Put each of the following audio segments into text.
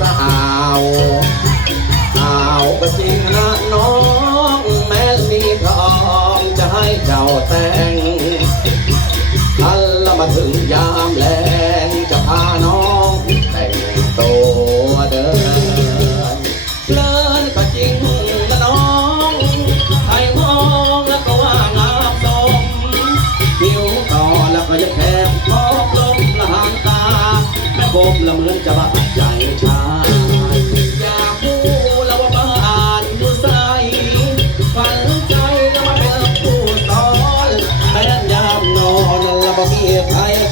สาวอ้าวก็จริงนะน้อง แม้มีทองจะให้เจ้าแต่งทันละมาถึงยามแลงจะพาน้องแต่งตัวเดินเพลินก็จริงนะน้องใครมองแล้วก็ว่างามสมผิวต่อแล้วก็ยังแคบมองลมละหางตา แม่กบละเหมือนจะบาดใจชา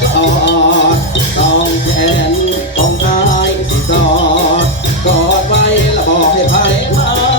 ต้องแขนต้องกายสิกอดกอดไว้และบอกให้ภัยพา